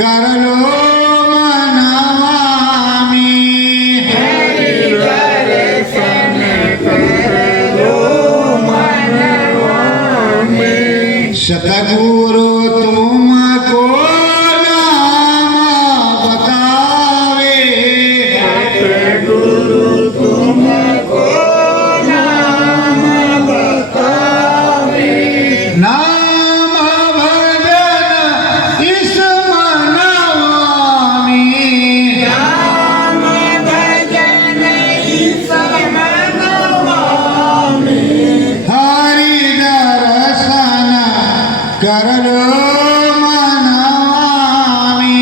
कर लो मनवामी हरि दर्शन कर लो मनवामी सतगुरु तुमको नाम बतावे सतगुरु तुमको नाम बतावे नाम भजन इस मनवामी नाम भजन इस मनवामी हरि दर्शन कर लो मनवामी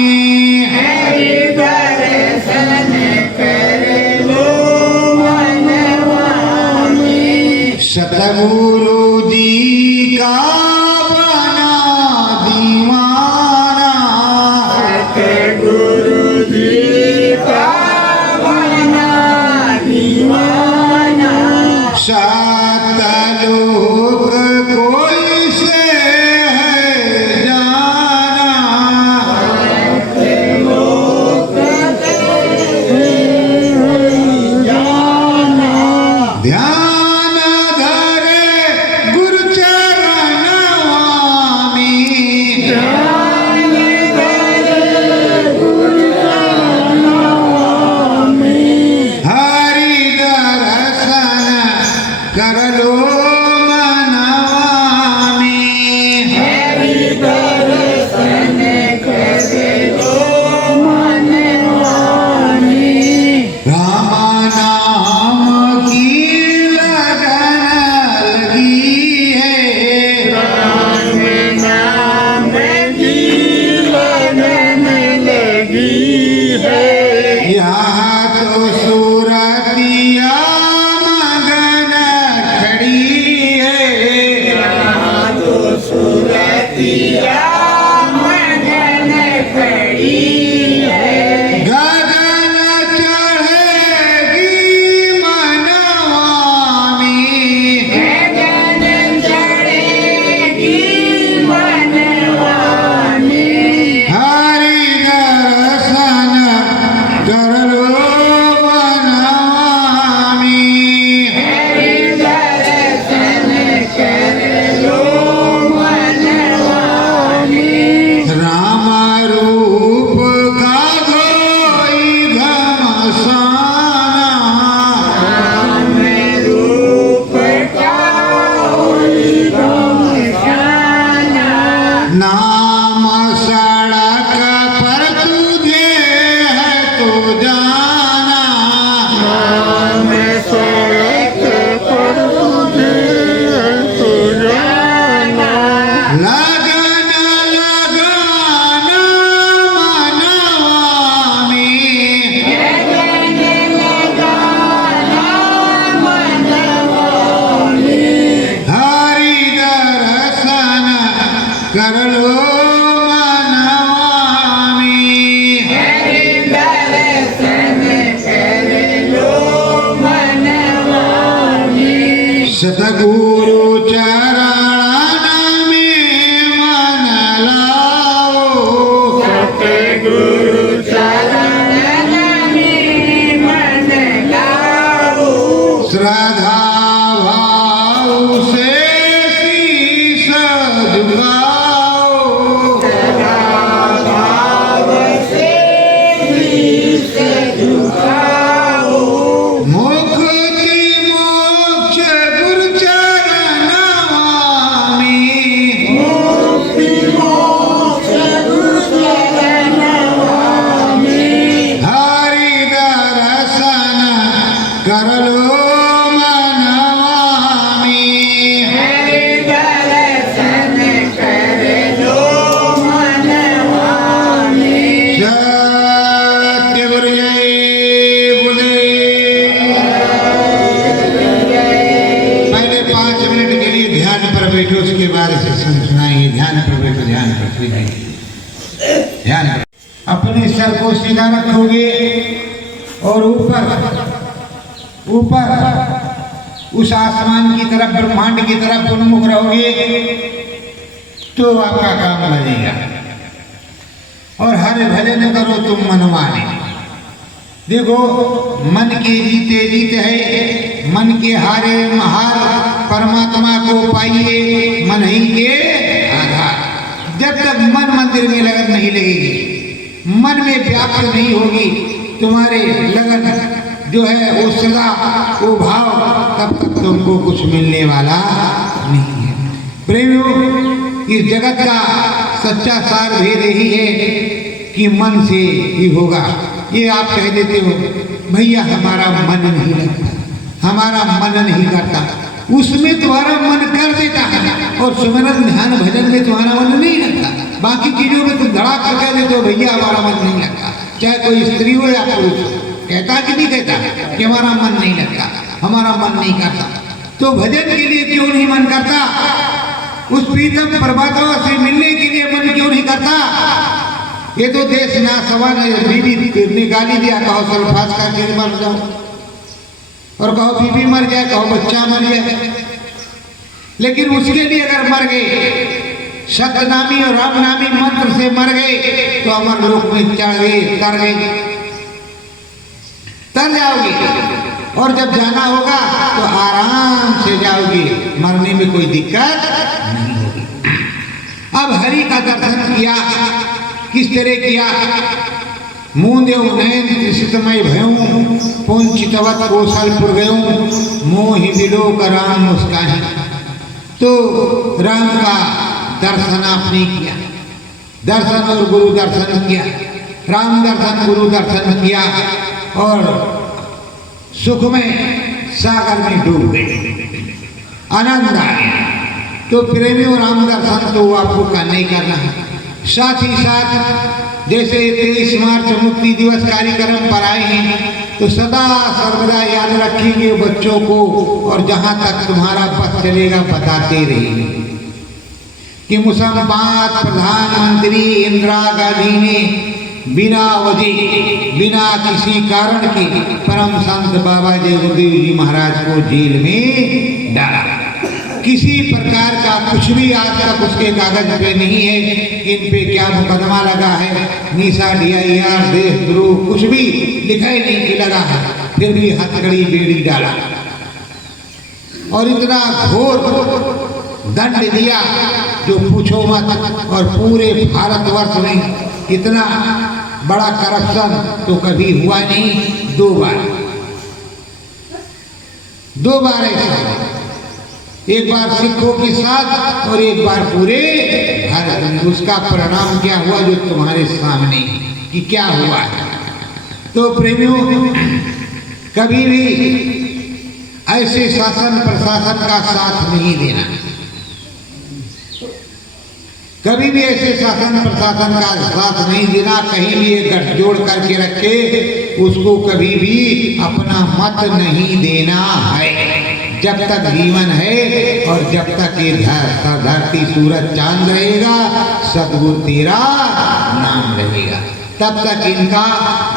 हरि दर्शन कर लो मनवामी सतगुरु जी का बना दीवाना सतगुरु जी का बना दीवाना सतलोक कोई से है जाना लोक जाना ध्यान धरे गुरु चरणवामी ध्यान धरे गुरु चरणवामी हरि दर्शन कर लो मनवामी हरि दर्शन कर लो मनवामी राम नाम की लगन लगी है राम नाम की लगन लगी है यहाँ तो सूरतिया मगन खड़ी है तो सुरतिया मगन खड़ी है गगन चढ़ेगी मनवामी गगन चढ़ेगी मनवामी हरि दर्शन कर लो मनवामी हरि दर्शन कर लो मनवामी राम रूप का कोई घमसाना राम रूप का होई घमसाना नाम सड़क पर तुझे है तो जाना नाम सड़क पर तुझे तो जाना लगन लगाना मनवामी गगन लगाना मनवामी हरि दर्शन कर लो मनवामी हरि दर्शन कर लो मनवामी सतगुरु चरण में मन लाओ सतगुरु चरण में मन लाओ श्रद्धा भाव से शीश झुकाओ भाव से शीश झुकाओ मुक्ति मोक्ष गुरु चरणवामी मुक्ति मोक्ष गुरु चरणवामी हरि दर्शन कर लो मनवामी हरि दर्शन कर लो मनवामी सत्य गुरु जय बोले पहले 5 मिनट के लिए ध्यान पर बैठो उसके बाद सत्संग सुनाएंगे ध्यान पर बैठो ध्यान पर ध्यान पर। अपने सर को सीधा रखोगे और ऊपर उस आसमान की तरफ ब्रह्मांड की तरफ उन्मुख रहोगे तो आपका काम लगेगा। और हर हर भजन करो तुम मनमाने। देखो मन के जीते जीत है, मन के हारे हार, परमात्मा को पाइए मन ही के आधार। जब तक मन मंदिर में लगन नहीं लगेगी, मन में व्याप्त नहीं होगी तुम्हारे लगन जो है वो सदा वो भाव, तब तक तुमको कुछ मिलने वाला नहीं है। प्रेमियों, इस जगत का सच्चा सार भेद यही है कि मन से ही होगा। ये आप कह देते हो भैया हमारा मन नहीं लगता, हमारा मन नहीं करता, उसमें तुम्हारा मन कर देता है और सुमिरन ध्यान भजन में तुम्हारा मन नहीं लगता। बाकी चीजों में तुम धड़ा कर कह देते हो भैया हमारा मन नहीं लगता। चाहे कोई स्त्री हो या पुरुष हो, कहता कि नहीं कहता कि हमारा मन नहीं लगता, हमारा मन नहीं करता। तो भजन के लिए क्यों नहीं मन करता? उस प्रीतम परमात्मा से मिलने के लिए मन क्यों नहीं करता? ये तो देश ना सवन बीबी निकाली दिया, कहो सल्फास करके मर जाओ, और कहो बीबी मर जाए, कहो बच्चा मर जाए। लेकिन उसके लिए अगर मर गए, सतनामी और रामनामी मंत्र से मर गए, तो अमर लोक में चढ़ गए, तर जाओगे। और जब जाना होगा तो आराम से जाओगे, मरने में कोई दिक्कत नहीं होगी। अब हरि का दर्शन किया, किस तरह किया? मुंदेव नयन त्रिशितमय भयऊं, पुंचितवत कौशलपुर गयूं, मोहि विलोक राम मुस्काही। तो राम का दर्शन आपने किया, दर्शन और गुरु दर्शन किया, राम दर्शन गुरु दर्शन किया और सुख में सागर में डूब गए, आनंद आ गया। तो प्रेमियों, राम दर्शन तो आपको करना ही करना है। साथ ही साथ जैसे 23 मार्च मुक्ति दिवस कार्यक्रम पर आए हैं, तो सदा सर्वदा याद रखेंगे बच्चों को, और जहाँ तक तुम्हारा बस चलेगा बताते रहिए कि मुसलमान प्रधानमंत्री इंदिरा गांधी ने बिना वजह, बिना किसी कारण के परम संत बाबा जय गुरुदेव जी महाराज को जेल में डाला। किसी प्रकार का कुछ भी आज तक उसके कागज पे नहीं है कि इन पे क्या मुकदमा लगा है, नीसा DIR देशद्रोह कुछ भी लिखा ही नहीं कि लगा है, फिर भी हथकड़ी बेड़ी डाला और इतना घोर दंड दिया जो पूछो मत। और पूरे भारतवर्ष में इतना बड़ा करप्शन तो कभी हुआ नहीं। दो बार ऐसा, एक बार सिखों के साथ और एक बार पूरे भारत में। उसका परिणाम क्या हुआ जो तुम्हारे सामने कि क्या हुआ है। तो प्रेमियों, कभी भी ऐसे शासन प्रशासन का साथ नहीं देना, कभी भी ऐसे शासन प्रशासन का साथ नहीं देना। कहीं भी एक गठजोड़ करके रखे, उसको कभी भी अपना मत नहीं देना है। जब तक जीवन है और जब तक ये धरती सूरज चांद रहेगा, सदगुरु तेरा नाम रहेगा, तब तक इनका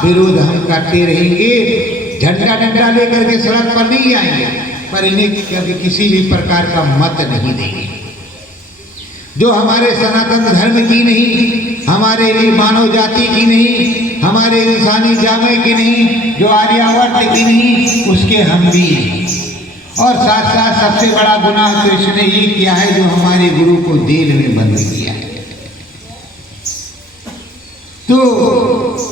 विरोध हम करते रहेंगे। झंडा डंडा लेकर के सड़क पर नहीं आएंगे, पर इन्हें कभी किसी भी प्रकार का मत नहीं देंगे। जो हमारे सनातन धर्म की नहीं, हमारे लिए मानव जाति की नहीं, हमारे इंसानी जामे की नहीं, जो आर्यावर्त की नहीं, उसके हम भी नहीं। और साथ साथ सबसे बड़ा गुनाह कृष्ण ने ये किया है जो हमारे गुरु को जेल में बंद किया है। तो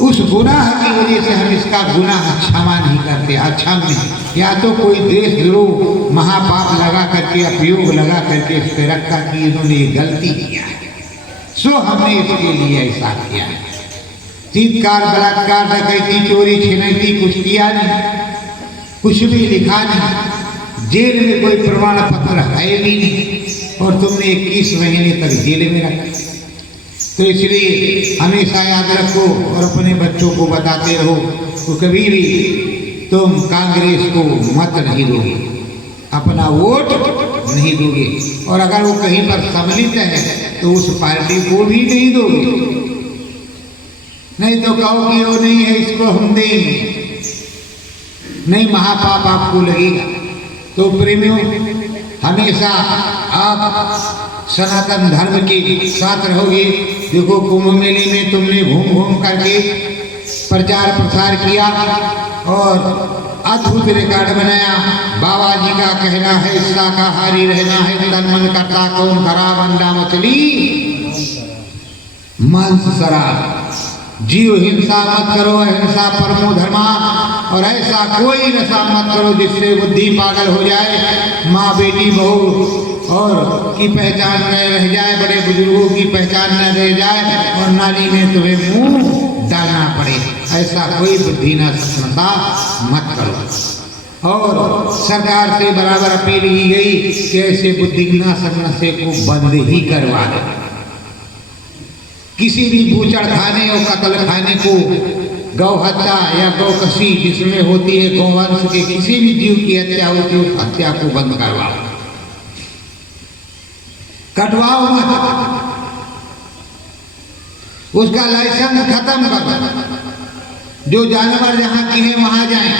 उस गुनाह की वजह से हम इसका गुनाह क्षमा नहीं करते, अक्षम्य। या तो कोई देशद्रोह महापाप लगा करके, अपयोग लगा करके इस पे रखा कि इन्होंने गलती किया है, सो हमने इसके लिए ऐसा किया है। चीतकार, बलात्कार, डकैती, चोरी, छिनैती कुछ किया नहीं, कुछ भी लिखा नहीं, जेल में कोई प्रमाण पत्र है भी नहीं, और तुमने 21 महीने तक जेल में रखा। तो इसलिए हमेशा याद रखो और अपने बच्चों को बताते रहो, तो कभी भी तुम कांग्रेस को मत नहीं दोगे, अपना वोट नहीं दोगे। और अगर वो कहीं पर सम्मिलित है तो उस पार्टी को भी नहीं दोगे। नहीं तो कहो कि वो नहीं है, इसको हम देंगे, नहीं, महापाप आपको लगेगा। तो प्रेमियों, हमेशा आप सनातन धर्म के साथ रहोगे। देखो कुंभ मेले में तुमने घूम घूम करके प्रचार प्रसार किया और अद्भुत रिकॉर्ड बनाया। बाबा जी का कहना है शाकाहारी रहना है, तन मन करता कौन खराब, अंडा मछली मांस शराब, जीव हिंसा मत करो, अहिंसा परमो धर्मा, और ऐसा कोई नशा मत करो जिससे बुद्धि पागल हो जाए, माँ बेटी बहू और की पहचान न रह जाए, बड़े बुजुर्गों की पहचान न रह जाए और नाली में तुम्हें मुंह डालना पड़े। ऐसा कोई बुद्धि नशा मत करो। और सरकार से बराबर अपील की गई कि ऐसे बुद्धिनाशक नशे को बंद ही करवा दो। किसी भी बूचड़ खाने और कत्ल खाने को, गौ हत्या या गौकशी जिसमें होती है गौवंश के किसी भी जीव की हत्या होती है, उस हत्या को बंद करवाओ, कटवाओ मत, उसका लाइसेंस खत्म करो। जो जानवर जहां की है वहां जाए।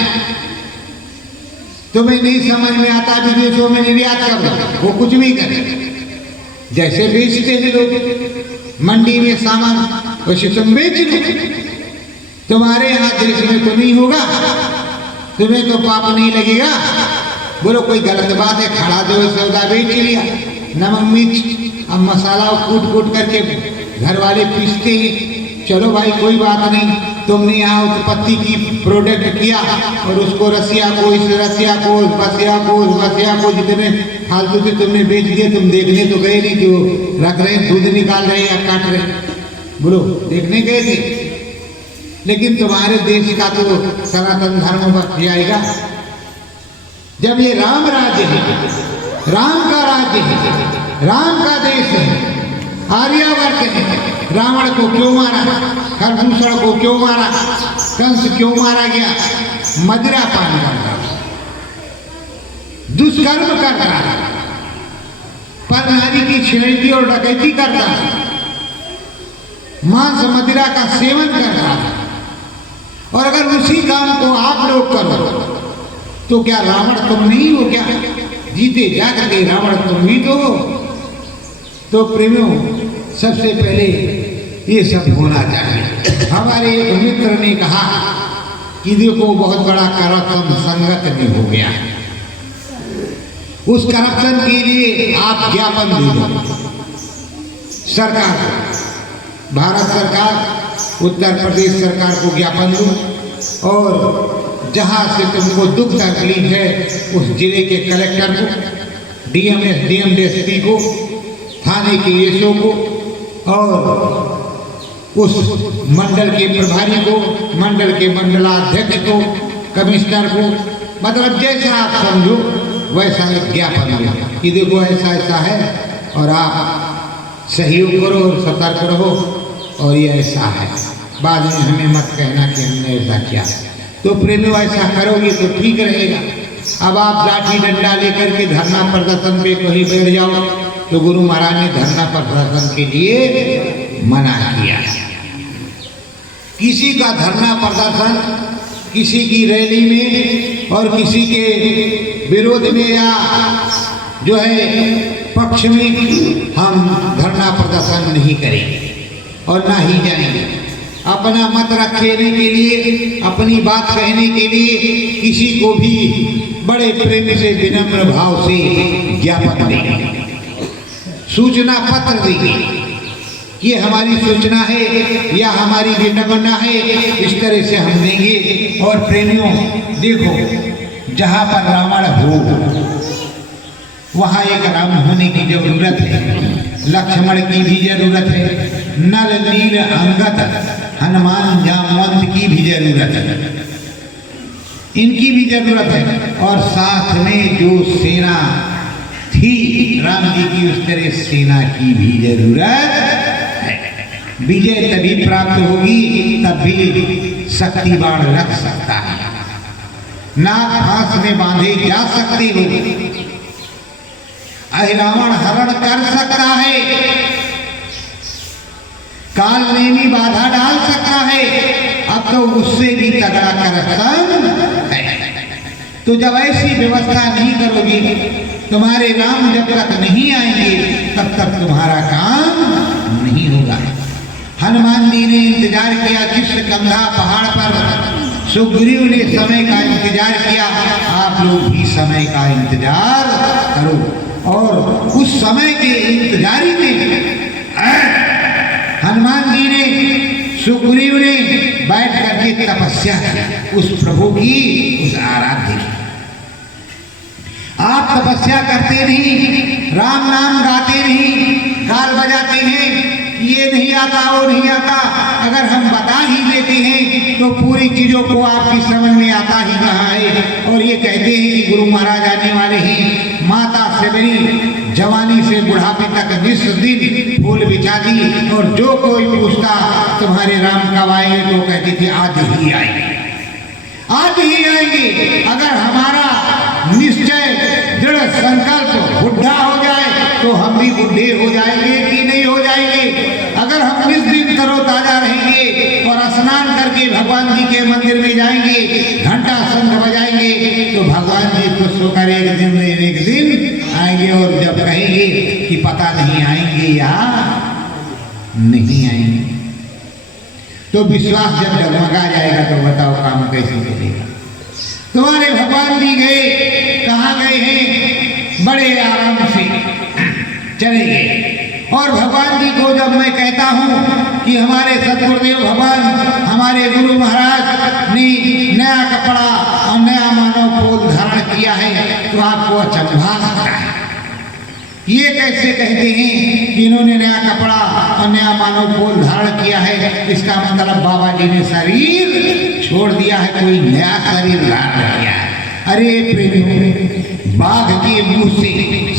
तुम्हें नहीं समझ में आता विदेशों में निर्यात कर दो, वो कुछ भी करे, जैसे बेचते हैं लोग मंडी में सामान वैसे तुम बेच लो। तुम्हारे यहाँ देश में तो नहीं होगा, तुम्हें तो पाप नहीं लगेगा। बोलो कोई गलत बात है, खड़ा दो सौदा बेच लिया, नमक मिर्च अब मसाला कूट कूट करके घर वाले पीसते हैं, चलो भाई कोई बात नहीं। तुमने यहाँ उत्पत्ति की प्रोडक्ट किया और उसको रसिया को, इस रसिया को, बसिया को जितने फालतू से तुमने बेच दिए। तुम देखने तो गए नहीं कि वो रख रहे दूध निकाल रहे या काट रहे, बोलो देखने गए थे। लेकिन तुम्हारे देश का तो सनातन धर्म बच जाएगा जब ये राम राज्य है, राम का राज्य है, राम का देश है, आर्यावर्त है। रावण को क्यों मारा, खरदूषण को क्यों मारा, कंस क्यों मारा गया, मदिरा पान करता, दुष्कर्म करता, पर नारी की छेड़ती और डकैती करता, मांस मदिरा का सेवन करता। और अगर उसी काम को आप लोग करो तो क्या रावण तुम नहीं हो क्या? जीते जागते रावण तुम ही तो हो। तो प्रेमियों, सबसे पहले ये सब होना चाहिए। हमारे एक मित्र ने कहा कि देखो बहुत बड़ा करप्शन संगत में हो गया है, उस करप्शन के लिए आप ज्ञापन दे दो सरकार को, भारत सरकार, उत्तर प्रदेश सरकार को ज्ञापन दो और जहां से तुमको दुख तकलीफ है उस जिले के कलेक्टर को, डीएम एसपी को, थाने के एसओ को और उस मंडल के प्रभारी को, मंडल के मंडलाध्यक्ष को, कमिश्नर को, मतलब जैसा आप समझो वैसा एक ज्ञापन दो कि देखो ऐसा ऐसा है और आप सहयोग करो और सतर्क रहो और ये ऐसा है, बाद में हमें मत कहना कि हमने ऐसा किया। तो प्रेमियों ऐसा करोगे तो ठीक रहेगा। अब आप लाठी डंडा लेकर के धरना प्रदर्शन पे कहीं बैठ जाओ तो गुरु महाराज ने धरना प्रदर्शन के लिए मना किया। किसी का धरना प्रदर्शन किसी की रैली में और किसी के विरोध में या जो है पक्ष में हम धरना प्रदर्शन नहीं करेंगे और ना ही जाएंगे। अपना मत रखने के लिए, अपनी बात कहने के लिए किसी को भी बड़े प्रेम से, विनम्र भाव से ज्ञापन देंगे, सूचना पत्र देंगे, ये हमारी सूचना है या हमारी विनम्रता है, इस तरह से हम देंगे। और प्रेमियों देखो, जहाँ पर रावण हो वहाँ एक राम होने की जरूरत है, लक्ष्मण की भी जरूरत है, नल नील अंगद हनुमान जामवंत की भी जरूरत है, इनकी भी जरूरत है। और साथ में जो सेना थी राम जी की, उस तरह सेना की भी जरूरत है। विजय तभी प्राप्त होगी तब भी शक्ति बाण रख सकता है, नाग फांस में बांधे जा सकते हो, रावण हरण कर सकता है, काल नेमी बाधा डाल सकता है, अब तो उससे भी तगड़ा करप्शन है। तो जब ऐसी व्यवस्था नहीं करोगी, तुम्हारे राम जब तक नहीं आएंगे तब तक तुम्हारा काम नहीं होगा। हनुमान जी ने इंतजार किया किष्किंधा पहाड़ पर, सुग्रीव ने समय का इंतजार किया। आप लोग भी समय का इंतजार करो। और उस समय के इंतजारी में हनुमान जी ने, सुग्रीव ने बैठ करके तपस्या की उस प्रभु की, उस आराध्य की। आप तपस्या करते नहीं, राम नाम गाते नहीं, गाल बजाते हैं, ये नहीं आता वो नहीं आता। अगर हम बता ही देते हैं तो पूरी चीजों को आपकी समझ में आता ही कहाँ है। और ये कहते हैं कि गुरु महाराज आने वाले हैं। माता से मेरी जवानी से बुढ़ापे तक जिस दिन फूल बिछा दी, और जो कोई पूछता तुम्हारे राम कब आएंगे तो कहती थी आज ही आएंगे, आज ही आएंगे। अगर हमारा निश्चय दृढ़ संकल्प बुढ़ा हो जाए तो हम भी बुढ़े हो जाएंगे कि नहीं हो जाएंगे। अगर हम इस दिन तरोताजा रहेंगे और स्नान करके भगवान जी के मंदिर में जाएंगे, घंटा शंख बजाएंगे, तो भगवान जी खुश होकर एक दिन आएंगे। और जब कहेंगे कि पता नहीं आएंगे या नहीं आएंगे, तो विश्वास जब डगमगा जाएगा तो बताओ काम कैसे चलेगा। तुम्हारे भगवान जी गए, कहाँ गए हैं? बड़े आराम से चले गए। और भगवान जी को जब मैं कहता हूँ कि हमारे सतगुरुदेव भगवान, हमारे गुरु महाराज ने नया कपड़ा और नया मानव पोल धारण किया है, तो आपको अचंभा लगता है। ये कैसे कहते हैं कि इन्होंने नया कपड़ा और नया मानव पोल धारण किया है? इसका मतलब बाबा जी ने शरीर छोड़ दिया है, कोई नया शरीर धारण किया है। अरे प्रेमियों, बाघ के मुंह से,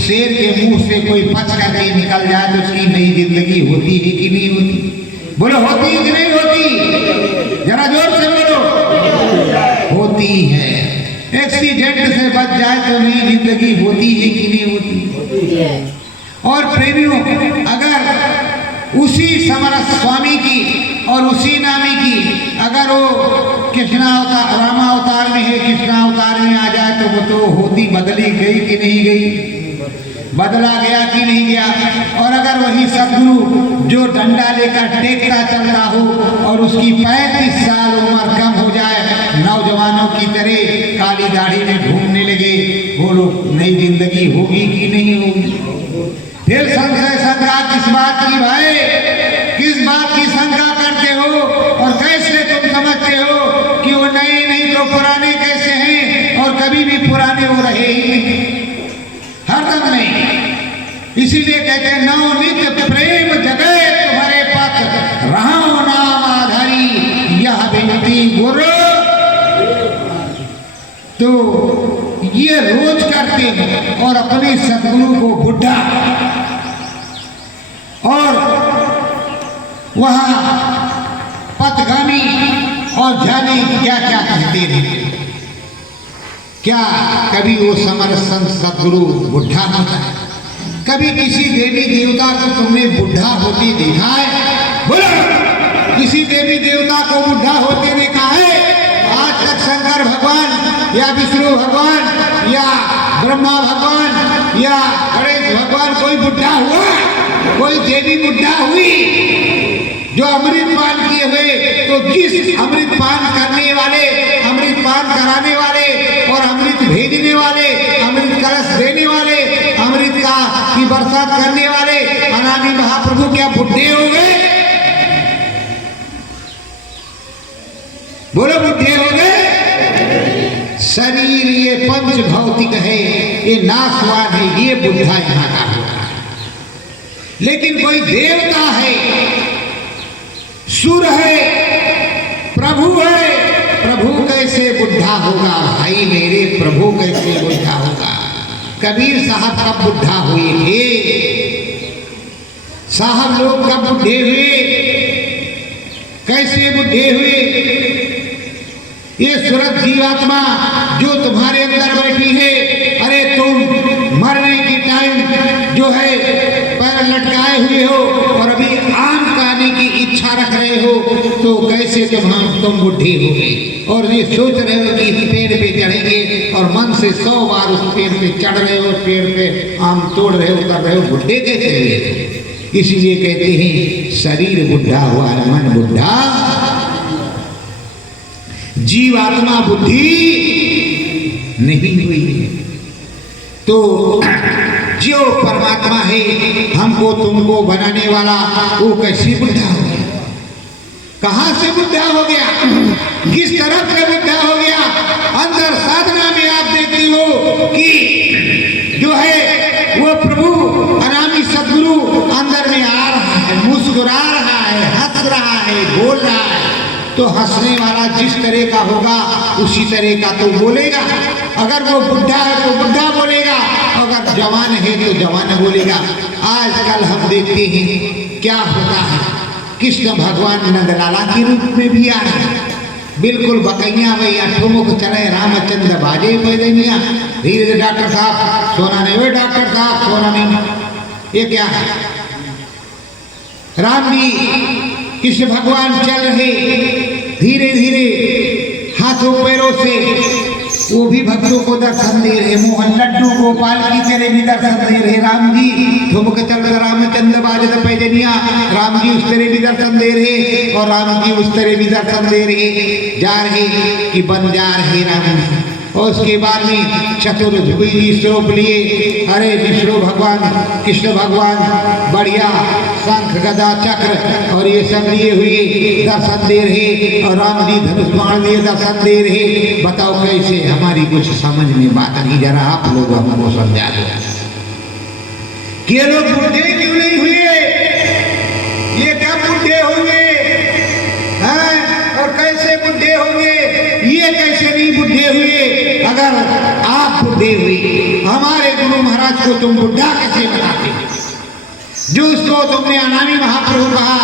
शेर के मुंह से कोई बच करके निकल जाए तो उसकी नई जिंदगी होती है कि नहीं होती? बोलो होती है कि नहीं होती? जरा जोर से बोलो। होती है। एक्सीडेंट से बच जाए तो नई जिंदगी होती है कि नहीं होती? और प्रेमियों, अगर उसी समरस स्वामी की और उसी नामी की अगर वो कृष्णावतार, रामावतार में है, कृष्णावतार में आ जाए तो वो तो होती बदली गई कि नहीं गई? बदला गया कि नहीं गया? और अगर वही सदगुरु जो डंडा लेकर टेकता चलता हो और उसकी 35 साल उम्र कम हो जाए, नौजवानों की तरह काली दाढ़ी में घूमने लगे, बोलो नई जिंदगी होगी कि नहीं होगी? फिर संशय शंका किस बात की भाई? किस बात की शंका करते हो? और कैसे तुम समझते हो कि वो नए नहीं तो पुराने कैसे हैं? और कभी भी पुराने वो रहे ही नहीं, हरदम नहीं। इसीलिए कहते हैं नवनित प्रेम जगह तुम्हारे पथ, रहो नाम आधारी यह विनती गुरु। तो ये रोज करते हैं और अपने सदगुरु को बुढ़ा और वहां पथगामी और जाने क्या क्या कहते हैं। क्या कभी वो समर संत सदगुरु बुढ़ा होता है? कभी किसी देवी देवता को तुमने बुढ़ा होते देखा है? बोलो, किसी देवी देवता को बुढ़ा होते देखा है? आज तक शंकर भगवान या विष्णु भगवान या ब्रह्मा भगवान या गणेश भगवान कोई बुढ़ा हुआ? कोई देवी बुढ़ा हुई? जो अमृत पान किए हुए, तो जिस अमृत पान करने वाले, अमृत पान कराने वाले और अमृत भेजने वाले, अमृत कलश देने वाले, अमृत का की बरसात करने वाले अनादि महाप्रभु क्या बुढ़े हो गए? बोलो बुढ़े हो गए? शरीर ये पंच भौतिक है, ये नाशवान है, ये बुढ़ा यहाँ का होता है। लेकिन कोई देवता है, सुर है, प्रभु है, प्रभु कैसे बुढ़ा होगा भाई मेरे? प्रभु कैसे बुढ़ा होगा? कबीर साहब कब बुढ़ा हुए थे? साहब लोग कब बुढ़े हुए? कैसे बुढ़े हुए? ये सूरत जीवात्मा जो तुम्हारे अंदर बैठी है, अरे तुम मरने की टाइम जो है पैर लटकाए हुए हो और अभी आम खाने की इच्छा रख रहे हो, तो कैसे तुम बुढ़े हो गए और ये सोच रहे हो कि इस पेड़ पे चढ़ेंगे और मन से 100 बार उस पेड़ पे चढ़ रहे हो, पेड़ पे आम तोड़ रहे हो, कर रहे हो, बुढ़े कैसे हुए? इसलिए कहते हैं शरीर बुढ़ा हुआ है, मन बुढ़ा, जीवात्मा बुद्धि नहीं हुई है। तो जो परमात्मा है हमको तुमको बनाने वाला, वो कैसे बुढ़ा हो गया? कहां से बुढ़ा हो गया? किस तरफ से बुढ़ा हो गया? अंदर साधना में आप देखती हो कि जो है वो प्रभु अनामी सदगुरु अंदर में आ रहा है, मुस्कुरा रहा है, हंस रहा है, बोल रहा है। तो हंसने वाला जिस तरह का होगा उसी तरह का तो बोलेगा। अगर वो बुढ़ा है तो बुढ़ा बोलेगा, अगर जवान है तो जवान बोलेगा। आजकल हम देखते हैं क्या होता है, कृष्ण भगवान नंदलाला के रूप में भी आ रहे हैं, बिल्कुल बकैया भैया ठुमुक चले रामचंद्र बाजे पैदनिया। धीरे धीरे डॉक्टर साहब सोना नहीं, वे डॉक्टर साहब सोना नहीं, ये क्या है? राम जी कृष्ण भगवान चल रहे धीरे धीरे हाथों पैरों से, वो भी भक्तों को दर्शन दे रहे, मोहन लड्डू गोपाल की तरह भी दर्शन दे रहे। राम जी ठुमक चल रामचंद्र बाजत पैदनिया, राम जी उस तरह भी दर्शन दे रहे और राम जी उस तरह भी दर्शन दे रहे, जा रहे कि बन जा रहे राम जी। और उसके बाद में चतुर्भुजी स्वरूप लिए, अरे विष्णु भगवान कृष्ण भगवान बढ़िया शंख गदा चक्र और ये सब लिए हुए दर्शन दे रहे और राम जी धनुष बाण लिए दर्शन दे रहे। बताओ कैसे? हमारी कुछ समझ में बात नहीं, जरा आप लोग हमको समझा दो कि ये लोग बुढ़े क्यों नहीं हुए? ये कब बुढ़े होंगे और कैसे बुढ़े होंगे? ये कैसे नहीं बुढ़े हुए? अगर आप बुढ़े हुए, हमारे गुरु महाराज को तुम बुढ़ा कैसे बनाते? जो उसको तुमने अनामी महाप्रभु कहा,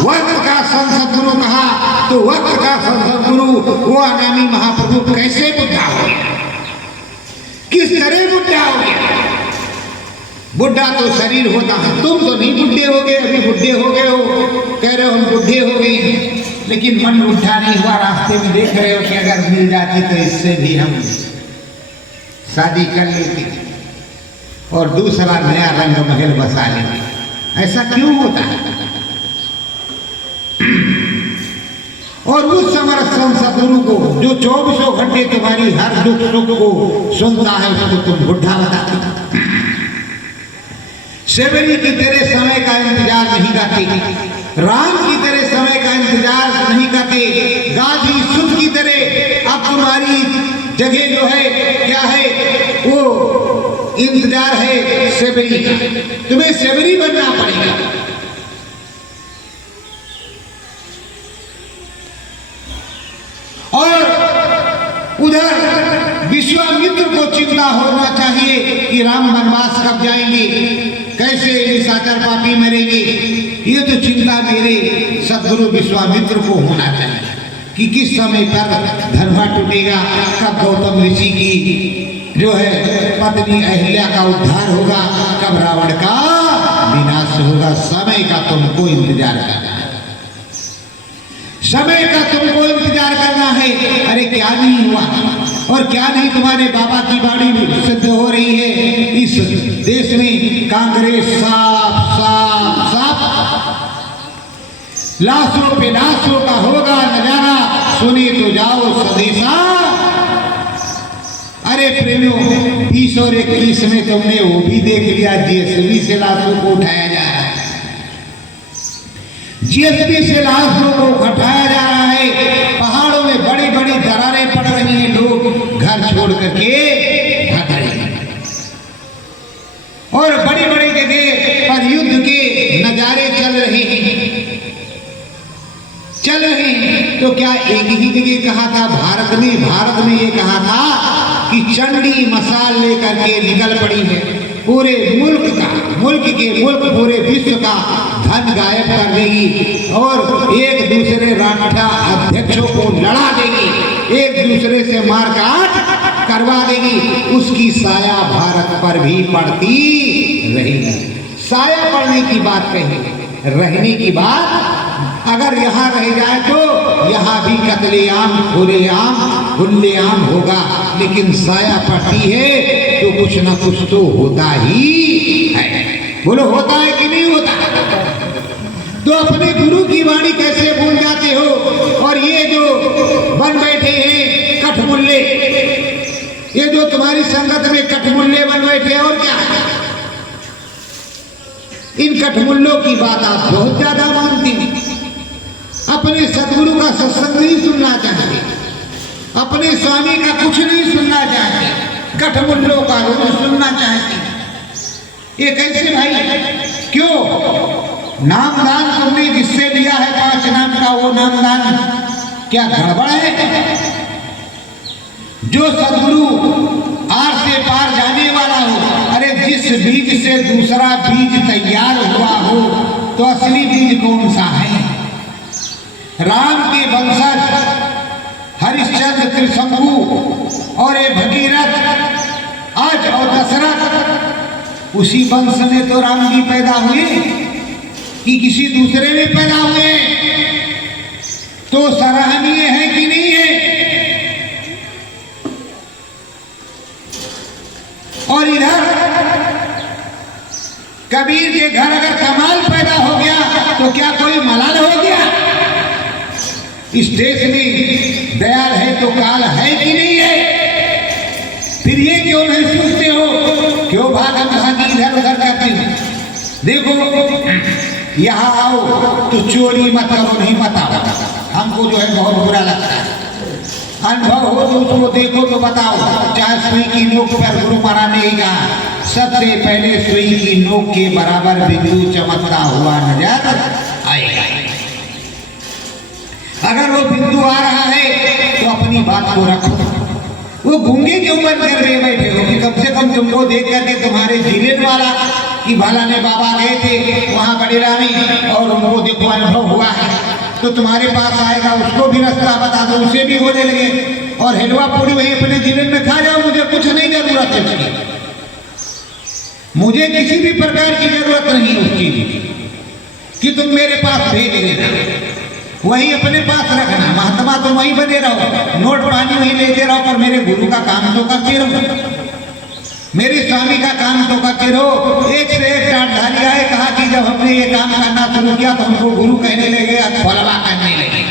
वक्त का संसद गुरु कहा, तो वक्त का संसद गुरु वो अनामी महाप्रभु कैसे बुढ़ा हो गया? किस तरह बुढ़ा हो गया? बुढ़ा तो शरीर होता है, तुम तो नहीं बुढ़े हो गए, अभी बुढ़े हो गए हो, कह रहे हो हम बुढ़े हो गए, लेकिन मन बुढ़ा नहीं हुआ। रास्ते में देख रहे हो कि अगर मिल जाती तो इससे भी हम शादी कर लेते और दूसरा नया रंग महल बसा लेते। ऐसा क्यों होता है? और उस समरस सदगुरु को जो 24 घंटे तुम्हारी हर दुख सुख को सुनता है, उसको तुम बुढ़ा बताते। सेवरी की तरह समय का इंतजार नहीं करते, राम की तरह समय का इंतजार नहीं करते, गाजी सुध की तरह अब तुम्हारी जगह जो है क्या है, वो इंतजार है सेवरी का। तुम्हें सेवरी बनना पड़ेगा। और उधर विश्वामित्र को चिंता होना चाहिए कि राम वनवास कब जाएंगे, कैसे निशाचर पापी मरेंगे। ये तो चिंता मेरे सदगुरु विश्वामित्र को होना चाहिए कि किस समय पर धर्मा टूटेगा, कब गौतम ऋषि की जो है पत्नी अहिल्या का उद्धार होगा, कब रावण का विनाश होगा। समय का तुमको इंतजार करना है, समय का तुमको इंतजार करना है। अरे क्या नहीं हुआ और क्या नहीं, तुम्हारे बाबा की बाणी सिद्ध हो रही है। इस देश में कांग्रेस साफ साफ साफ लाशों पे लाशों का होगा नजारा, सुने तो जाओ स्वदेशा। अरे प्रेमियों, 20 और 21 में तुमने वो भी देख लिया, जीएसबी से लाशों को उठाया जा रहा है, जीएसबी से लाशों को उठाया जा रहा है। पहाड़ों में बड़ी बड़ी दरारें पड़ रही हैं, लोग घर छोड़ करके भाग रहे हैं और बड़ी बड़ी जगह पर युद्ध के नजारे चल रहे हैं। तो क्या एक ही जगह कहा था भारत में ये कहा था कि चंडी मसाल लेकर के निकल पड़ी है, पूरे मुल्क पूरे विश्व का धन गायब कर देगी और एक दूसरे राठा अध्यक्षों को लड़ा देगी, एक दूसरे से मारकाट करवा देगी। उसकी साया भारत पर भी पड़ती रहेगी। साया पड़ने की बात कही, रहने की बात अगर यहाँ रह जाए तो वहाँ भी कत्लेआम खुलेआम खुलेआम होगा, लेकिन साया पड़ती है तो कुछ ना कुछ तो होता ही है। बोलो होता है कि नहीं होता? तो अपने गुरु की वाणी कैसे भूल जाते हो? और ये जो बन बैठे हैं कठमुल्ले, ये जो तुम्हारी संगत में कठमुल्ले बन बैठे हैं, और क्या, इन कठमुल्लों की बात आप बहुत ज्यादा मानते हैं। अपने सदगुरु का सत्संग नहीं सुनना चाहते, अपने स्वामी का कुछ नहीं सुनना चाहते, कठमुल्लों का रोज सुनना चाहते। ये कैसे भाई? क्यों? नामदान तुमने जिससे लिया है 5 नाम का, वो नामदान क्या गड़बड़ है? जो सदगुरु आर से पार जाने वाला हो, अरे जिस बीज से दूसरा बीज तैयार हुआ हो तो असली बीज कौन सा है? राम के वंशज हरिश्चंद्र, त्रिशंकु और ये भगीरथ, आज और दशरथ, उसी वंश में तो राम जी पैदा हुए कि किसी दूसरे में पैदा हुए? तो सराहनीय है कि नहीं है? और इधर कबीर के घर अगर कमाल पैदा हो गया तो क्या कोई मलाल हो गया? इस देश में दयाल है तो काल है कि नहीं है? फिर ये क्यों नहीं सोचते हो? क्यों भागम भागी इधर उधर करते हो? देखो यहाँ आओ तो चोरी मत करो, नहीं बताओ, हमको जो है बहुत बुरा लगता है। अनुभव हो तो उसको देखो तो बताओ। चाहे सुई की नोक पर गुरु महाराज ने कहा, सबसे पहले सुई की नोक के बराबर बिंदु चमकता हुआ नजर आएगा। अगर वो बिंदु आ रहा है तो अपनी बात को रखो। वो गूंगे क्यों बंद कर रहे बैठे हो कि कम से कम तुमको देख करके तुम्हारे जिले वाला कि भालाने बाबा गए थे वहाँ बड़े रामी और उनको देखो अनुभव हुआ है तो तुम्हारे पास आएगा, उसको भी रास्ता बता दो, उसे भी होने लगे और हलवा पूरी वहीं अपने जिले में खा जाओ। मुझे कुछ नहीं जरूरत है उसकी, मुझे किसी भी प्रकार की जरूरत नहीं उस चीज की कि तुम मेरे पास भेज देना, वही अपने पास रखना। महात्मा तुम वहीं बने रहो, नोट पानी वहीं लेते रहो, पर मेरे गुरु का काम तो करते रहो, मेरे स्वामी का काम तो करते रहो। एक से एक डांटधारी आए, कहा कि जब हमने ये काम करना शुरू किया तो हमको गुरु कहने लगे, खोलवा करने लगे,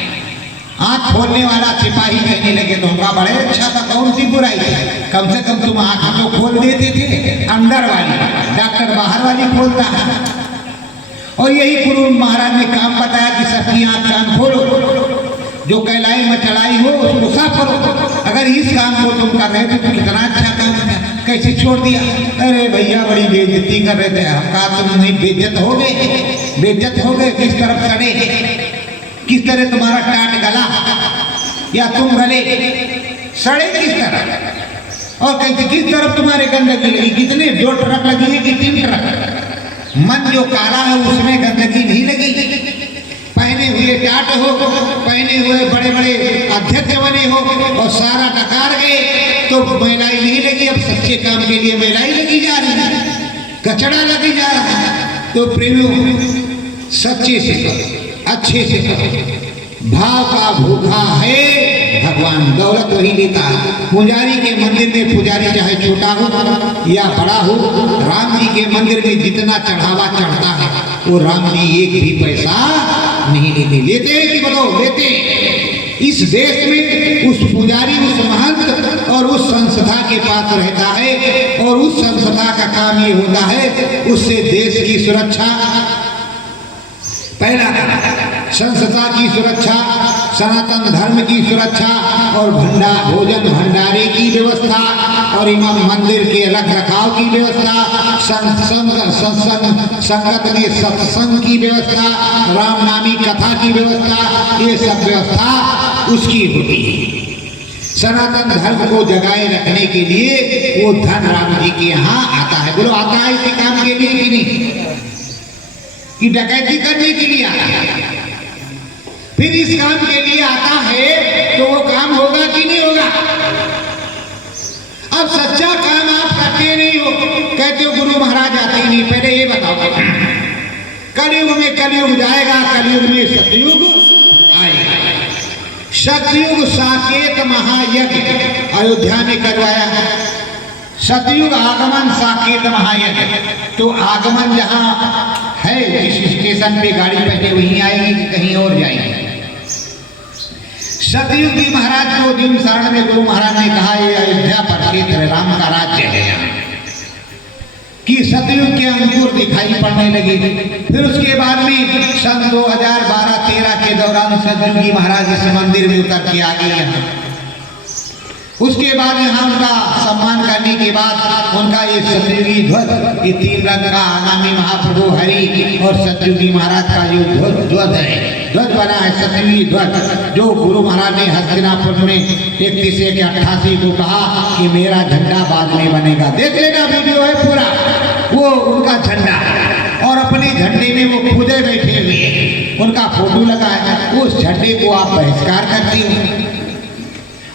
आंख खोलने वाला सिपाही कहने लगे। तो हमका बड़े अच्छा था, कौन सी बुराई है? कम से कम तुम आंख तो खोल देते थे, अंदर वाली, डॉक्टर बाहर वाली खोलता है। और यही गुरु महाराज ने काम बताया कि सबकी आंख कान खोलो, जो कहलाई मचलाई हो उसको साफ करो। अगर इस काम को तुम कर रहे थे तो कितना अच्छा काम था, कैसे छोड़ दिया? अरे भैया बड़ी बेइज्जती कर रहे थे। हम कहा तुम नहीं बेइज्जत हो गए? बेइज्जत हो गए? किस तरफ सड़े? किस तरह तुम्हारा टाट गला या तुम गले सड़े किस तरह? और कैसे किस तरफ तुम्हारे गंदगी लगी? कितने 2 ट्रक लगी है कि 3 ट्रक? मन जो काला है उसमें गंदगी नहीं लगी। पहने हुए टाट हो, पहने हुए बड़े बड़े अध्यक्ष बने हो और सारा डकार गए तो महिलाई नहीं लगी। अब सच्चे काम के लिए महिलाई लगी जा रही है, कचड़ा लगी जा रहा है। तो प्रेमियों, सच्चे से करो, अच्छे से करो। भाव का भूखा है भगवान, दौलत वही लेता है। पुजारी के मंदिर में पुजारी चाहे छोटा हो या बड़ा हो, राम जी के मंदिर में जितना चढ़ावा चढ़ता है वो राम जी एक भी पैसा नहीं लेते। लेते हैं कि बताओ? लेते हैं। इस देश में उस पुजारी, उस महंत और उस संस्था के पास रहता है और उस संस्था का काम ये होता है उससे देश की सुरक्षा, पहला संस्था की सुरक्षा, सनातन धर्म की सुरक्षा और भोजन भंडारे की व्यवस्था और इमाम मंदिर के रख रखाव की व्यवस्था, संगत में सत्संग की व्यवस्था, रामनामी कथा की व्यवस्था, ये सब व्यवस्था उसकी होती है। सनातन धर्म को जगाए रखने के लिए वो धन राम जी के यहाँ आता है। बोलो आता है इसी काम के लिए कि नहीं? कि डकैती करने के लिए आता है? फिर इस काम के लिए आता है तो वो काम होगा कि नहीं होगा? अब सच्चा काम आप करते नहीं हो, कहते हो गुरु महाराज आते ही नहीं। पहले ये बताओ, कलयुग में कलयुग जाएगा, कलयुग में सतयुग आएगा। सतयुग साकेत महायज्ञ अयोध्या में करवाया है। सतयुग आगमन साकेत महायज्ञ, तो आगमन जहाँ है जिस स्टेशन पे गाड़ी पहले वहीं आएगी कि कहीं और जाएगी। सतयुग जी महाराज को दिन शरण में गुरु महाराज ने कहा ये अयोध्या पर क्षेत्र राम का राज्य है यहाँ, कि सतयुग के अंकुर दिखाई पड़ने लगे। फिर उसके बाद में सन 2012-13 के दौरान सतयुग जी महाराज इस मंदिर में उतर के आ गए यहाँ। उसके बाद यहाँ उनका सम्मान करने के बाद उनका ये सतयुगी ध्वज, ये 3 रंग का आगामी महाप्रभु हरि और सतयुगी महाराज का जो ध्वज है, ध्वज बना है सतयुगी ध्वज, जो गुरु महाराज ने हस्तिनापुर में 31/88 को कहा कि मेरा झंडा बाद में बनेगा। देख लेना, वीडियो है पूरा, वो उनका झंडा, और अपने झंडे में वो खुदे बैठे हुए, उनका फोटो लगा है। उस झंडे को आप बहिष्कार करते हो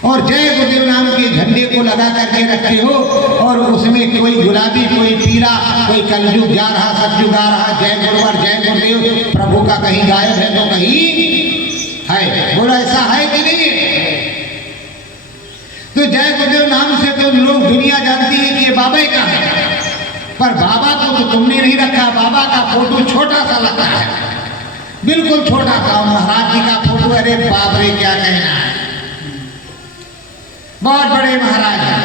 और जय गुरुदेव नाम के झंडे को लगा करके रखते हो, और उसमें कोई गुलाबी, कोई पीला, कोई कलयुग जा रहा, सतयुग आ रहा, जय गुरुवर जय गुरुदेव प्रभु का कहीं गायब है तो कहीं है। बोला ऐसा है कि नहीं है? तो जय गुरुदेव नाम से तो लोग दुनिया जानती है कि ये बाबा का है, पर बाबा को तो तुमने नहीं रखा। बाबा का फोटो छोटा सा लगता है, बिल्कुल छोटा सा। महाराज जी का फोटो, अरे बाप रे क्या कहना है, बहुत बड़े महाराज हैं।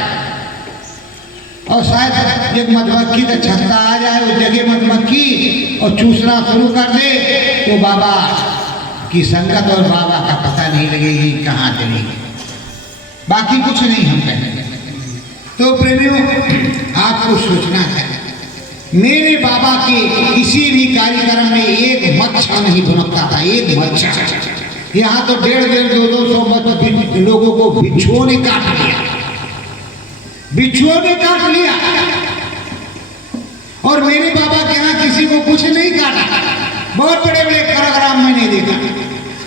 और शायद एक मधुमक्खी का छत्ता आ जाए उस जगह मधुमक्खी और चूसना शुरू कर दे तो बाबा की संगत और बाबा का पता नहीं लगेगी कहाँ चलेगी। बाकी कुछ नहीं हम कहेंगे। तो प्रेमियों, आपको सोचना है, मेरे बाबा के किसी भी कार्यक्रम में एक मच्छर नहीं भुनकता था, एक मच्छर। यहाँ तो 150 200 लोगों को बिच्छुओं ने काट लिया, बिच्छुओं ने काट लिया, और मेरे बाबा के यहाँ किसी को कुछ नहीं काटा। बहुत बड़े बड़े प्रोग्राम मैंने देखा।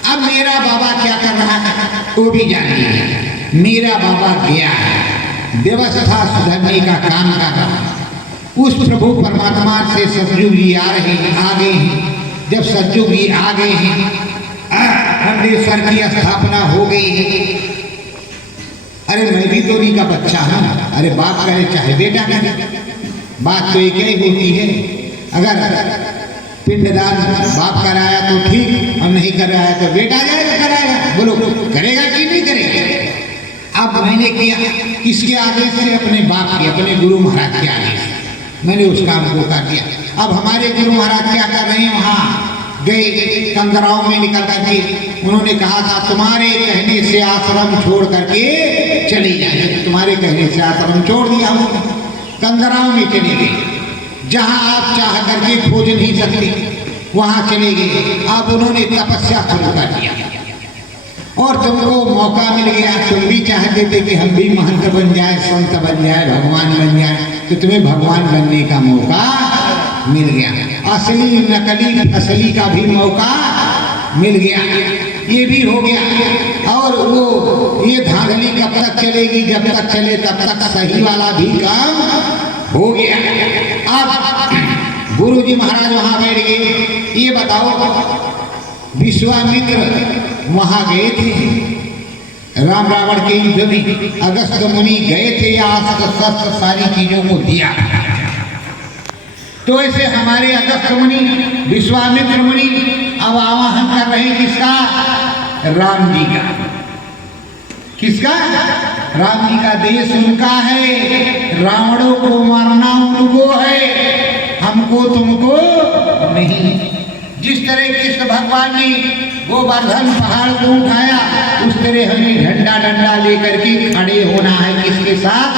अब मेरा बाबा क्या कर रहा है वो भी जानिए। मेरा बाबा गया है व्यवस्था सुधारने का काम कर रहा है। उस प्रभु परमात्मा से सतयुग जी आ गए हैं। जब सतयुग जी आ गए हैं, खंडेश्वर की स्थापना हो गई है। अरे मैं भी तो उन्हीं का बच्चा हूं। अरे बाप कहे चाहे बेटा कहे, बात तो एक ही होती है। अगर पिंडदान बाप कराया तो ठीक, और नहीं कराया तो बेटा जाएगा कराएगा। बोलो करेगा कि नहीं करेगा? अब मैंने किया किसके आदेश से? अपने बाप के, अपने गुरु महाराज के आदेश से मैंने उस काम को कर दिया। अब हमारे गुरु महाराज क्या कर रहे हैं, वहाँ गए कंदराव में निकल करके उन्होंने कहा था तुम्हारे कहने से आश्रम छोड़ करके चले जाए। तुम्हारे कहने से आश्रम छोड़ दिया, हम कंदराव में चले गए। जहाँ आप चाह करके खोज नहीं सकते वहाँ चले गए। अब उन्होंने तपस्या शुरू कर दिया और तुमको मौका मिल गया। तुम भी चाहते थे कि हम भी महंत बन जाए, संत बन जाए, भगवान बन जाए, तो तुम्हें भगवान बनने का मौका मिल गया। असली नकली असली का भी मौका मिल गया, ये भी हो गया। और वो ये धांधली कब तक चलेगी? जब तक चले तब तक सही वाला भी काम हो गया। अब गुरु जी महाराज वहाँ बैठ गए। ये बताओ, विश्वामित्र वहाँ गए थे राम रावण के युद्ध में। अगस्त मुनि गए थे या शस्त्र सारी चीजों को दिया। तो ऐसे हमारे अगस्त मुनि, विश्वामित्र मुनि अब आवाहन कर रहे हैं किसका? राम जी का। किसका? राम जी का। देश उनका है, रावणों को मारना उनको है, हमको तुमको नहीं। जिस तरह कृष्ण भगवान ने गोवर्धन पहाड़ को उठाया, उस तरह हमें झंडा डंडा लेकर के खड़े होना है। किसके साथ?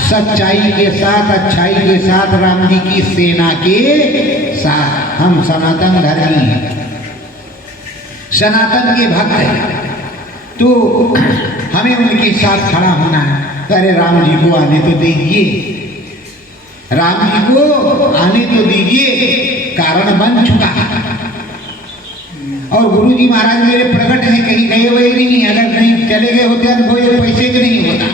सच्चाई के साथ, अच्छाई के साथ, राम जी की सेना के साथ। हम सनातन धर्मी हैं, सनातन के भक्त हैं, तो हमें उनके साथ खड़ा होना है। अरे राम जी को आने तो दीजिए, राम जी को आने तो दीजिए, कारण बन चुका है। और गुरु जी महाराज मेरे प्रकट हैं, कहीं गए हुए नहीं। अगर कहीं चले गए होते अनुभव एक पैसे के नहीं होता।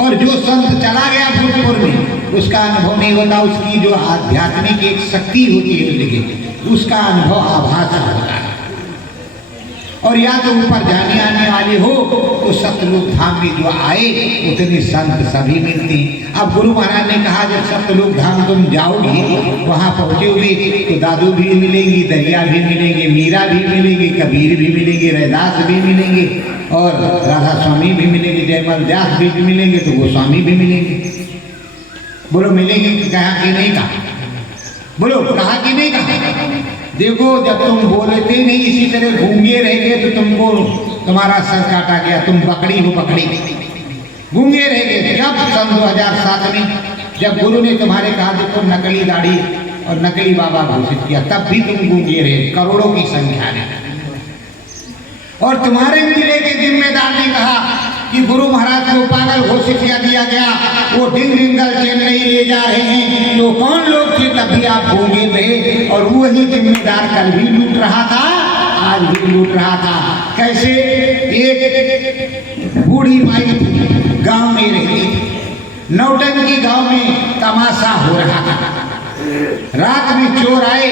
और जो संत चला गया भूतपुर में, उसका अनुभव नहीं होता। उसकी जो आध्यात्मिक एक शक्ति होती है, उसका अनुभव आभास होता है। और या तो ऊपर जाने आने वाले हो तो सतलुज धाम में जो आए उतने संत सभी मिलते हैं। अब गुरु महाराज ने कहा जब सतलुज धाम तुम जाओगे वहाँ पहुँचोगे तो दादू भी मिलेंगी, दरिया भी मिलेंगे, मीरा भी मिलेंगे, कबीर भी मिलेंगे, रैदास भी मिलेंगे और राधा स्वामी भी मिलेंगे, जयमल व्यास भी मिलेंगे, तो गोस्वामी भी मिलेंगे। बोलो मिलेंगे कहा कि नहीं कहा? बोलो कहा कि नहीं कहा? देखो जब तुम बोलते नहीं इसी तरह गूंगे रह गए तो तुमको तुम्हारा सर काटा गया, तुम बकरी हो, बकरी गूंगे रह गए। जब सन 2007 में जब गुरु ने तुम्हारे कहा देखो नकली दाढ़ी और नकली बाबा घोषित किया, तब भी तुम गूंगे रहे, करोड़ों की संख्या में। और तुम्हारे जिले के जिम्मेदार ने कहा कि गुरु महाराज को पागल घोषित किया दिया गया, वो डिंगल चेन्नई ले जा रहे हैं, तो कौन लोग थे? तब भी आप गूंगे थे। और वही जिम्मेदार कल भी लूट रहा था, आज भी लूट रहा था। कैसे? एक बूढ़ी माई गांव में रहती थी, नौटंकी गांव में तमाशा हो रहा था। रात में चोर आए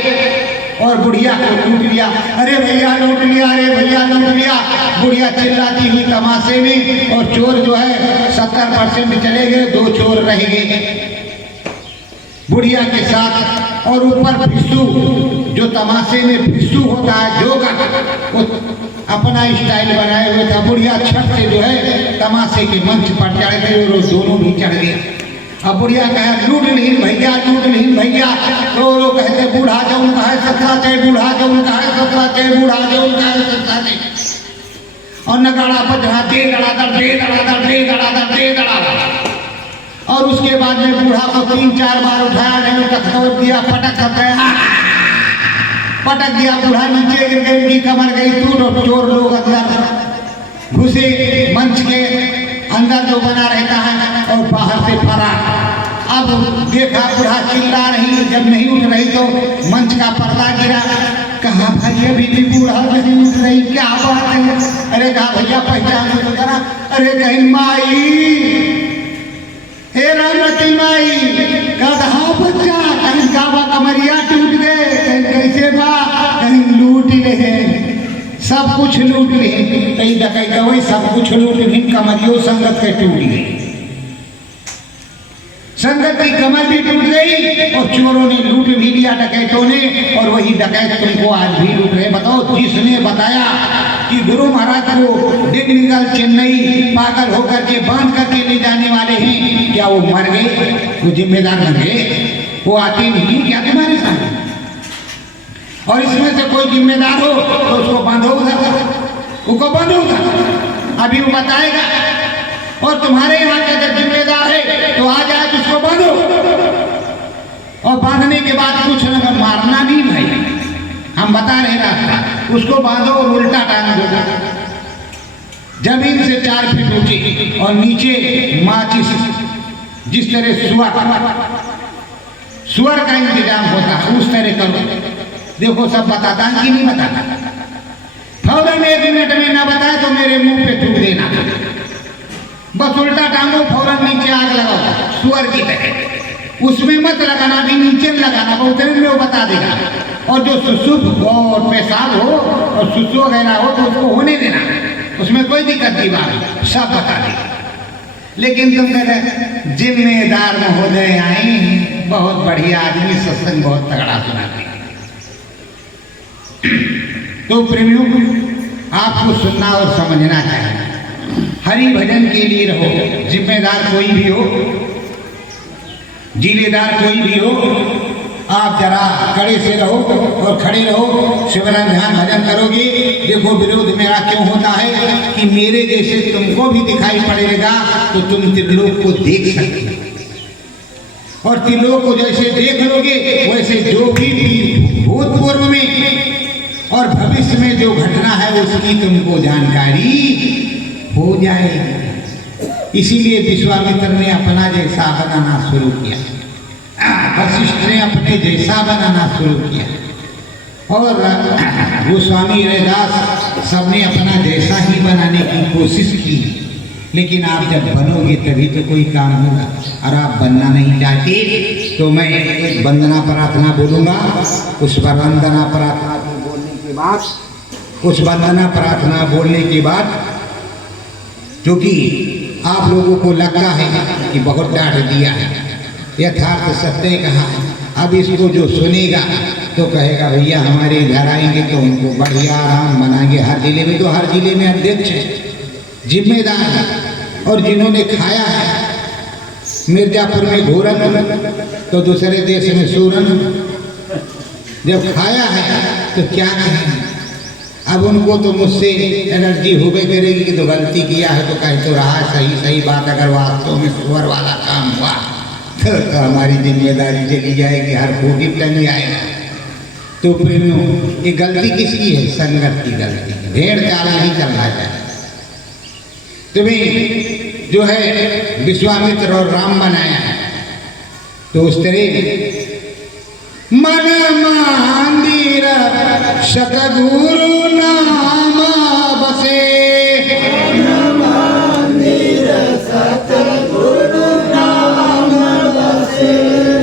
और बुढ़िया को लूट लिया। अरे भैया लूट लिया, अरे भैया लूट लिया। बुढ़िया चिल्लाती हुई तमाशे में, और चोर जो है 70% चले गए, 2 चोर रह गए बुढ़िया के साथ। और ऊपर फिस्सू, जो तमाशे में फिस्सू होता है, जोकर, वो अपना स्टाइल बनाए हुए था। बुढ़िया छत से जो है तमाशे के मंच पर चढ़ गए और दोनों भी चढ़ गए। अब बुढ़िया कहे लूट नहीं भैया, लूट नहीं भैया। तो वो कहते बूढ़ा जौन कहे सत्ता चे, बूढ़ा जौन कहे सत्ता चे, बूढ़ा जौन कहे सत्ता चे। और नगाड़ा बजा दे दड़ादड़, दे दड़ादड़, दे दड़ादड़, दे दड़ादड़। और उसके बाद में बूढ़ा को 3-4 बार उठाया, नहीं तक दिया, पटक पटक दिया। बूढ़ा नीचे गिर गई, उनकी कमर गई टूट और चोर लोग अंदर घुसे मंच के अंदर जो बना रहता है और बाहर से फरार। अब देखा बूढ़ा चिल्ला रही, जब नहीं उठ रही तो मंच का पर्दा गिरा। कहा भाई अभी भी बूढ़ा नहीं उठ रही, क्या बात है? अरे कहा भैया पहचान तो जरा। अरे कहीं माई, हे रामती माई, गधा बच्चा, कहीं गावा कमरिया टूट गए, कहीं कैसे बा, कहीं लूट ले, सब कुछ लूट ले, कहीं डकैत वही सब कुछ लूट ली, कमरियों संगत के टूट गई, संगत की कमर भी टूट गई और चोरों ने लूट भी लिया, डकैतों ने। और वही डकैत तुमको आज भी लूट रहे। बताओ, जिसने बताया कि गुरु महाराज को डिंगल चेन्नई पागल होकर के बांध करके ले जाने वाले हैं, क्या वो मर गए? वो जिम्मेदार बन गए? वो आते नहीं क्या तुम्हारे सामने? और इसमें से कोई जिम्मेदार हो तो उसको बांधो उधर, उसको बांधो उधर, अभी वो बताएगा। और तुम्हारे यहाँ का जब जिम्मेदार है तो आ जाए तो उसको बांधो, और बांधने के बाद कुछ न मारना नहीं भाई, हम बता रहे रास्ता, उसको बांधो और उल्टा टांग दो, जमीन से 4 फीट ऊंची, और नीचे माचिस, जिस तरह सुअर का इंतजाम होता है उस तरह करो। देखो सब बताता है कि नहीं बताता? फौरन 1 मिनट में ना बताए तो मेरे मुंह पे थूक देना, बस उल्टा टांगो, फौरन नीचे आग लगाओ सुअर की तरह। उसमें मत लगाना, भी नीचे लगाना, वो उतने में वो बता देगा। और जो सुसुप और पेशाब हो और सुसु वगैरह हो तो उसको होने देना, उसमें कोई दिक्कत की बात नहीं, सब बता देगा। लेकिन तुम कहते जिम्मेदार महोदय आए, बहुत बढ़िया आदमी, सत्संग बहुत तगड़ा सुनाते। तो प्रेमियों, आपको सुनना और समझना चाहिए। हरि भजन के लिए रहो, जिम्मेदार कोई भी हो, जिलेदार कोई भी हो, आप जरा कड़े से रहो और खड़े रहो, शिवराम ध्यान भजन करोगे। देखो विरोध मेरा क्यों होता है कि मेरे जैसे तुमको भी दिखाई पड़ेगा तो तुम त्रिलोक को देख सकते हो, और त्रिलोक को जैसे देख लोगे वैसे जो भी भूतपूर्व में और भविष्य में जो घटना है उसकी तुमको जानकारी हो जाएगी। इसीलिए विश्वामित्र ने अपना जैसा बनाना शुरू किया, वशिष्ठ ने अपने जैसा बनाना शुरू किया, और गोस्वामी रैदास सबने अपना जैसा ही बनाने की कोशिश की। लेकिन आप जब बनोगे तभी तो कोई काम होगा, और आप बनना नहीं चाहते तो मैं एक वंदना प्रार्थना बोलूँगा। उस पर वंदना प्रार्थना के बोलने के बाद उस वंदना प्रार्थना बोलने के बाद, क्योंकि आप लोगों को लगता है कि बहुत डांट दिया है, यथार्थ सत्य कहा है, अब इसको जो सुनेगा तो कहेगा भैया हमारे घर आएंगे तो उनको बढ़िया आराम बनाएंगे। हर जिले में तो हर जिले में अध्यक्ष है, जिम्मेदार है, और जिन्होंने खाया है मिर्जापुर में घोरन तो दूसरे देश में सूरन, जब खाया है तो क्या कहें। अब उनको तो मुझसे एनर्जी हो गई करेगी कि तो गलती किया है तो कहे तो रहा सही सही बात, अगर वास्तव में सुअर वाला काम हुआ तो हमारी जिम्मेदारी चली जाएगी, हर फूटी नहीं आएगा। तो प्रेमियों, ये गलती किसकी है? संगत की गलती, भेड़ चाल नहीं चलना चाहिए। तुम्हें जो है विश्वामित्र और राम बनाया है तो उस तरह मन मंदिर सतगुरु नाम बसे,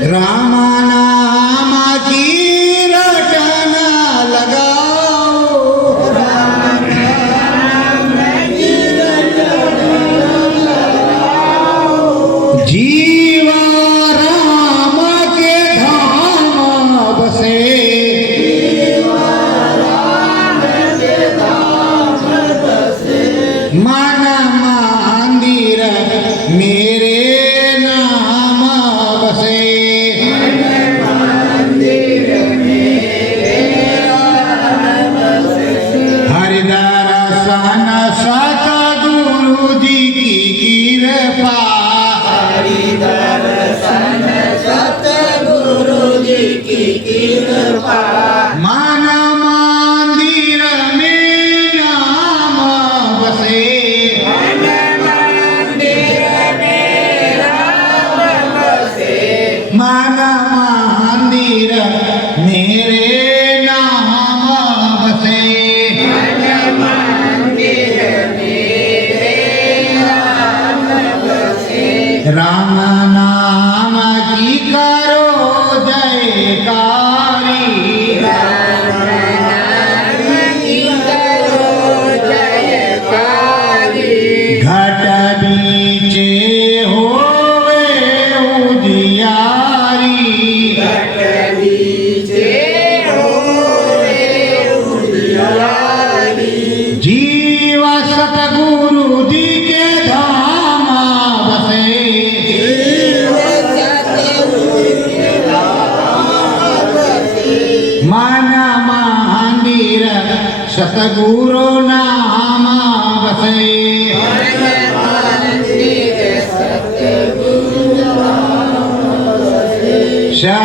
राम नाम की रटना लगाओ, जीवा राम के धाम बसे, मन मंदिर मेरे नाम बसे, हरिदर्शन सतगुरु जी की कृपा, मन मंदिर में नाम बसे, मन मंदिर मेरे नाम बसे, राम नाम की करो जयकारी, घट बीचे होवे उजियारी, जीवा सतगुरु जी के धाम बसे, मन मंदिर सतगुरु नाम बसे, शा